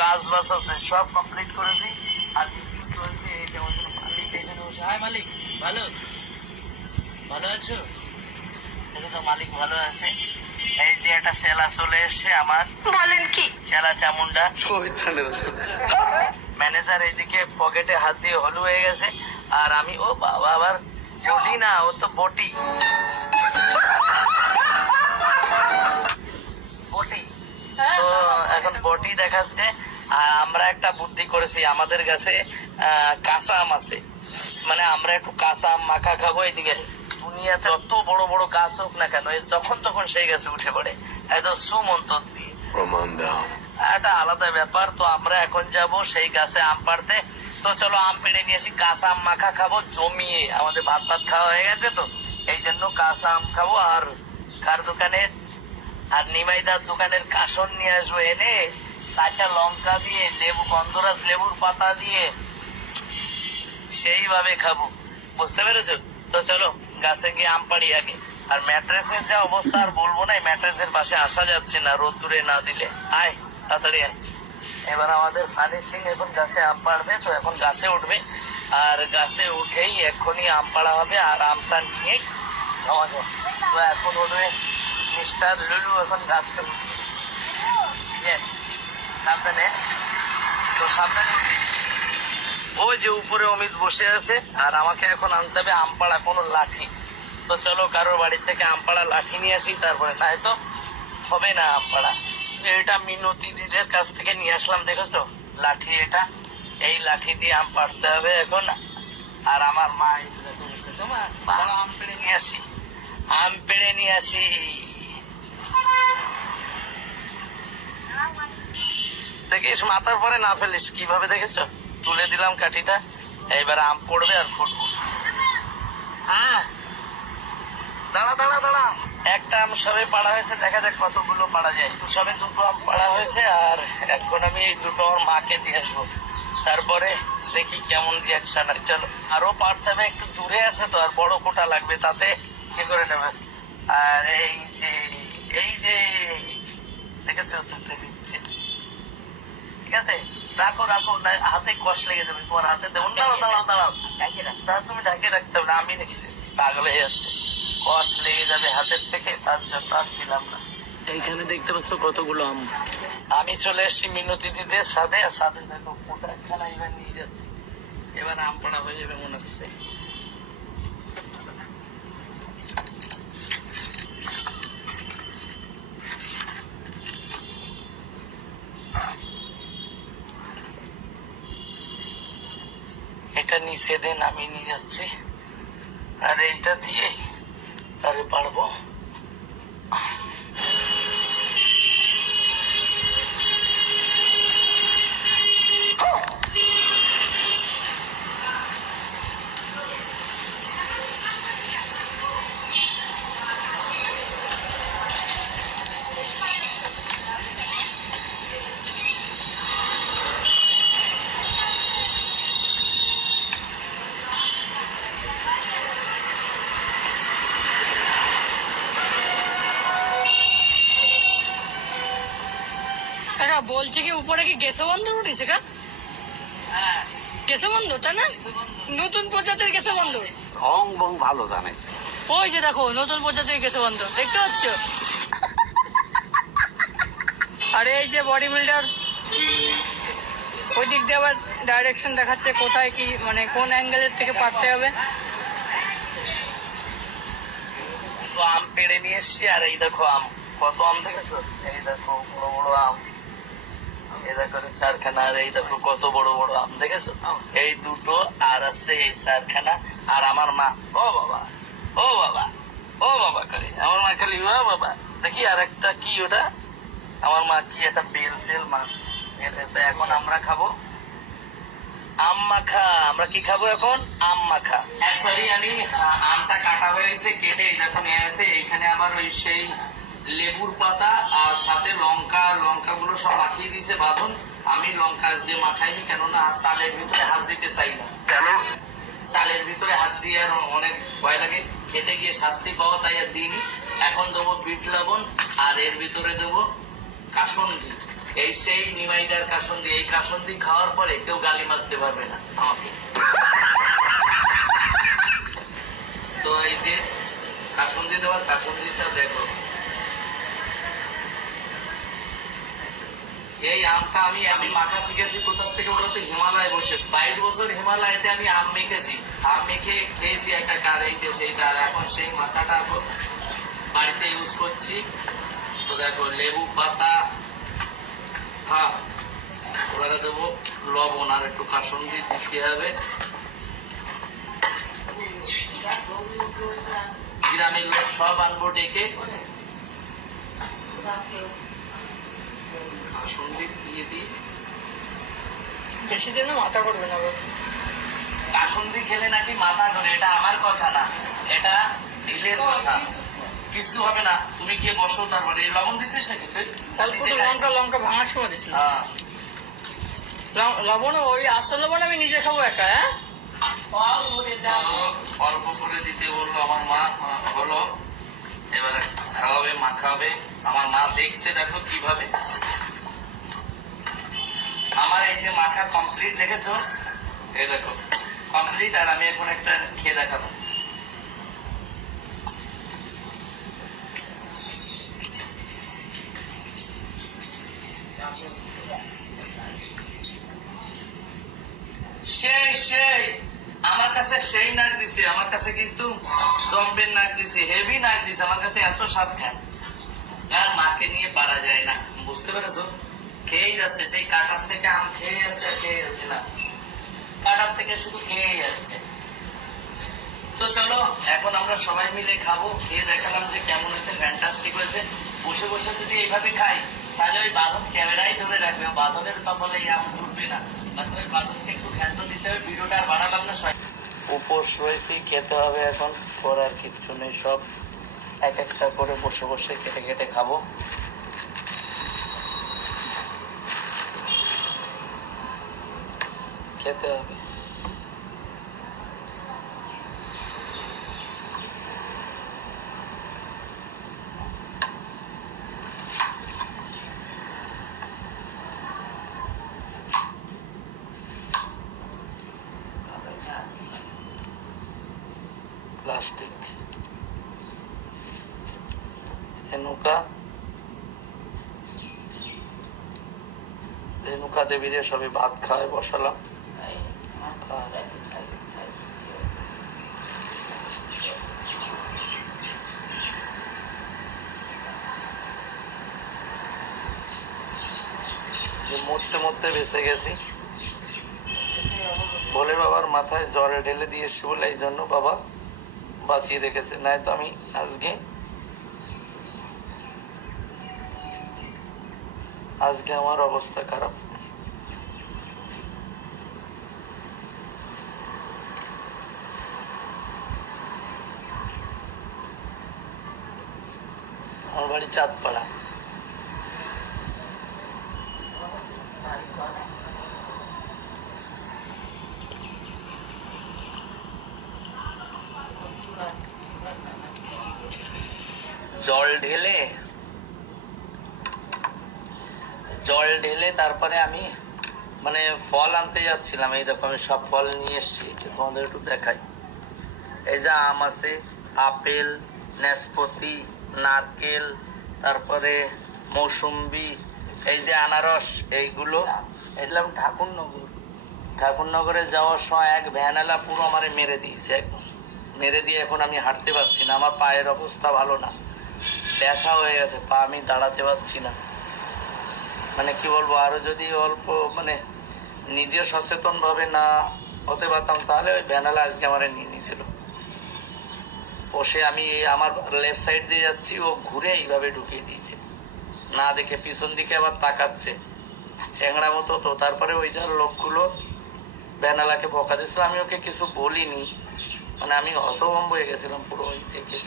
কাজ বাস আছে সব কমপ্লিট করেছি আর মিটিং চলছে। যেমন মালিক এখানে বসে। হাই মালিক, ভালো ভালো আছো? দেখো মালিক ভালো আছে। এই যে একটা সেলা চলে এসছে আমার। বলেন কি? চেলা চামুন্ডা ম্যানেজার এইদিকে পকেটে হাত দিয়ে হলু হয়ে গেছে আর আমি ও বাবা আবার বটি না, ও তো বটি বটি তো এখন বটি দেখাচ্ছে। আর আমরা একটা বুদ্ধি করেছি, আমাদের কাছে কাঁচা আম আছে, মানে আমরা একটু কাঁচা আম মাখা খাবো। এইদিকে দুনিয়াতে যত বড় বড় গাছ হোক না কেন যখন তখন সেই গাছে উঠে পড়ে একদম সুমন্তর দিয়ে। প্রমাণ দাও, একটা আলাদা ব্যাপার। তো আমরা এখন যাব সেই গাছে আম পাড়তে। তো চলো আম পেড়ে নিয়ে আসি, কাঁচা আম মাখা খাবো জমিয়ে। আমাদের ভাত ভাত খাওয়া হয়ে গেছে তো এই জন্য কাঁচা আম খাবো। আর কার দোকানের আর নিমাইদার দোকানের কাসন নিয়ে আসবো, এনে কাঁচা লঙ্কা দিয়ে লেবু গন্ধরাজ লেবুর পাতা দিয়ে সেইভাবে খাবো, বুঝতে পেরেছো? তো চলো গাছে গিয়ে আম পাড়ি আগে। আর ম্যাট্রেসের যা অবস্থা আর বলবো না, ম্যাট্রেসের পাশে আসা যাচ্ছে না রোদ দূরে না দিলে। আয় তাড়াতাড়ি আয়। এবার আমাদের ফানি সিং এখন গাছে আম পাড়বে, তো এখন গাছে উঠবে আর গাছে উঠেই এক্ষুনি আম পাড়া হবে আর আমটা নিয়েই আমাকে। তো এখন উঠবে মিস্টার লুলু, এখন গাছটা সাবধানে, তো সাবধানে উঠবি। ওই যে উপরে অমিত বসে আছে আর আমাকে এখন আনতে হবে আম পাড়া কোনো লাঠি। তো চলো কারোর বাড়ি থেকে আম পাড়া লাঠি নিয়ে আসি, তারপরে নাই তো হবে না আম পাড়া। এটা মিনতি দিদির কাছ থেকে নিয়ে আসলাম, দেখেছো লাঠি এটা, এই লাঠি দিয়ে আম পাড়তে হবে এখন। আর আমার মা আম পেড়ে নিয়ে আসি, আম পেড়ে নিয়ে আসি। দেখিস মাথার পরে না ফেলিস কিভাবে, দেখেছো? তুলে দিলাম কাঠিটা, এইবার আম পড়বে আর ফুটবো। হ্যাঁ দাঁড়া দাঁড়া দাঁড়া, একটা আম সবে পাড়া হয়েছে, দেখা যাক কতগুলো পাড়া যায়। সবে দুটো আম পাড়া হয়েছে আর এখন আমি এই দুটো আমার মাকে দিয়ে আসবো, তারপরে দেখি কেমন রিয়াকশন হয়। চলো আরো পাড়তে হবে, একটু দূরে আছে তো আর বড় কোটা লাগবে, তাতে কি করে নেবে। আর এই যে দেখেছো তুলে দিচ্ছে, ঠিক আছে রাখো রাখো, হাতে কষ লেগে যাবে তোমার হাতে। দেবো দাঁড়াও দাঁড়াও দাঁড়াও, তুমি ঢাকে রাখতে হবে না, আমি রেখে দিচ্ছি, পাগল হয়ে যাচ্ছে, কষ লেগে যাবে হাতের থেকে, তার জন্য আর দিলাম না। এইখানে দেখতে পাচ্ছ কতগুলো আম। আমি চলে এসছি মিনতি দিদির সাথে, আর সাথে দেখো মোটা একখানা এবার নিয়ে যাচ্ছি। এবার আম পড়া হয়ে যাবে মনে হচ্ছে। এটা নিচে দেন, আমি নিয়ে যাচ্ছি। আর এইটা দিয়ে তারে পারবো। বলছে কি উপরে কি কেশবন্ধ উঠেছে? কেশবন্ধ তাই না? নতুন প্রজাতির কেশবন্ধ ভালো জানে। ওই যে দেখো নতুন প্রজাতির কেশবন্ধ দেখতে পাচ্ছ। আর এই যে বডি বিল্ডার ওই দিক দিয়ে আবার ডাইরেকশন দেখাচ্ছে কোথায় কি, মানে কোন অ্যাঙ্গেলের থেকে পারতে হবে। তো আম পেড়ে নিয়ে এসছি আর এই দেখো আম, কত আম দেখেছো? এই দেখো বড় বড় আম, এই দেখো চারখানা, আর এই দেখো কত বড় বড় আম দেখেছো? এই দুটো আর আসছে এই চারখানা। আর আমার মা ও বাবা ও বাবা ও বাবা করে, আমার মা খালি ও বাবা। দেখি আর একটা কি ওটা, আমার মা কি একটা বেল ফেল মাছ। এখন আমরা খাবো আম মাখা। আমরা কি খাবো এখন? আম মাখা। অ্যাকচুয়ালি আমি আমটা কাটা হয়েছে, কেটে যখন এসে এখানে আবার ওই সেই লেবুর পাতা আর সাথে লঙ্কাগুলো সব মাখিয়ে দিয়েছে বাঁধন। আমি লঙ্কা দিয়ে মাখাইনি, কেননা চালের ভিতরে হাত দিতে চাই না। কেন? চালের ভিতরে হাত দিয়ে আর অনেক ভয় লাগে, খেতে গিয়ে শাস্তি পাওয়া, তাই আর দিইনি। এখন দেবো বিট লবণ আর এর ভিতরে দেবো কাসুন্দি। এই সেই নিমাইদার কাসন্দি, এই কাসন্দি খাওয়ার পরে কেউ গালি মারতে পারবে না আমাকে। তো এই যে কাসন্দি দেওয়ার কাসন্দিটা দেখো, এই আমটা আমি মাখা শিখেছি কোথার থেকে বলতো, হিমালয় বসে 22 বছর হিমালয়তে আমি আম মেখেছি, আম মেখে খেয়েছি একটা কার, এই যে সেইটা। আর এখন সেই মাখাটা বাড়িতে ইউজ করছি। তো দেখো লেবু পাতা, হ্যাঁ ওরা দেবো লবণ আর একটু কাসন্দি দিতে হবে। গ্রামের লোক সব আনবো ডেকে, কাসন্দি দিয়ে দিই। বেশি দিন মাথা করবে না। কাসন্দি খেলে নাকি মাথা ধরে, এটা আমার কথা না, এটা দিলের কথা, কিছু হবে না। তুমি গিয়ে বসো। তারপরে এই লবণ দিচ্ছিস নাকি তুই? অল্প তো লঙ্কা, লঙ্কা ভাঙার সময় দিস না। হ্যাঁ লবণ, ওই আস্ত লবণ আমি নিজে খাবো একা। হ্যাঁ অল্প করে দিতে বললো আমার মা, হলো এবারে খাওয়াবে, মাখাবে। আমার মা দেখছে, দেখো কিভাবে আমার এই যে মাখা কমপ্লিট, দেখেছো? এই দেখো কমপ্লিট। আর আমি এখন একটা খেয়ে দেখাবো। সেই সেই আমার কাছে সেই নাক দিছে, আমার কাছে কিন্তু জম্বের নাক দিছে, হেভি নাক দিছে আমার কাছে, এত স্বাদ খায়। আর মাকে নিয়ে পারা যায় না, বুঝতে পেরেছো? খেয়েই যাচ্ছে, সেই কাটার থেকে আম খেয়ে যাচ্ছে, খেয়ে যাচ্ছে না, কাটার থেকে শুধু খেয়েই যাচ্ছে। তো চলো এখন আমরা সবাই মিলে খাবো। খেয়ে দেখালাম যে কেমন হয়েছে, ফ্যান্টাস্টিক হয়েছে। বসে বসে যদি এইভাবে খাই তাহলে ওই বাঁধন ক্যামেরাই ধরে রাখবে, বাঁধনের কপালে এমন জুটবে না। ওই বাঁধনকে একটু খ্যান্ত দিতে হবে। ভিডিওটা আর বাড়ালাম না, উপোস রয়েছি, খেতে হবে এখন, করার কিচ্ছু নেই। সব এক একটা করে বসে বসে কেটে কেটে খাবো। খেতে হবে। প্লাস্টিক রেণুকা, রেণুকা দেবীরে সবই ভাত খাওয়ায় বসালাম। মরতে মরতে বেঁচে গেছি, ভোলে বাবার মাথায় জ্বরে ঢেলে দিয়েছি বলে এই জন্য বাবা বাঁচিয়ে রেখেছে, নাই তো আমি আজকে আমার অবস্থা খারাপ। আমার বাড়ি চাঁদপাড়া। জল ঢেলে তারপরে আমি মানে ফল আনতে যাচ্ছিলাম। এই দেখো আমি সব ফল নিয়ে এসছি, তোমাদের একটু দেখাই। এই যে আম আছে, আপেল, নাশপাতি, নারকেল, তারপরে মৌসুম্বি, এই যে আনারস, এইগুলো এলাম ঠাকুরনগরে যাওয়ার সময় এক ভ্যানালা পুরো আমারে মেরে দিয়েছে, একদম মেরে দিয়ে এখন আমি হাঁটতে পারছি না। আমার পায়ের অবস্থা ভালো না, ব্যথা হয়ে গেছে পা, আমি দাঁড়াতে পারছি না। মানে কি বলবো, আরো যদি অল্প মানে নিজে সচেতন ভাবে না হতে পারতাম তাহলে ওই ভ্যানালা আজকে আমার নিয়ে নিয়েছিল। বসে আমি আমার লেফট সাইড দিয়ে যাচ্ছি, ও ঘুরে এইভাবে ঢুকিয়ে দিয়েছে, না দেখে পিছন দিকে আবার তাকাচ্ছে চ্যাংড়া মতো। তো তারপরে ওই যার লোকগুলো ভ্যানালাকে বকা দিচ্ছিল, আমি ওকে কিছু বলিনি, মানে আমি হতভম্ব হয়ে গেছিলাম পুরো ওই থেকে।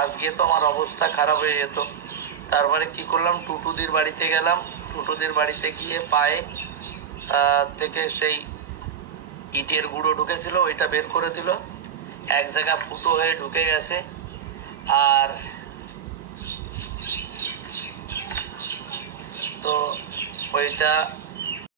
আজকে তো আমার অবস্থা খারাপ হয়ে যেত। তারপরে কি করলাম, টুটুদির বাড়িতে গেলাম। টুটুদির বাড়িতে গিয়ে পায়ে থেকে সেই ইটের গুঁড়ো ঢুকেছিল, ওইটা বের করে দিল, এক জায়গা ফুটো হয়ে ঢুকে গেছে। আর তো ওইটা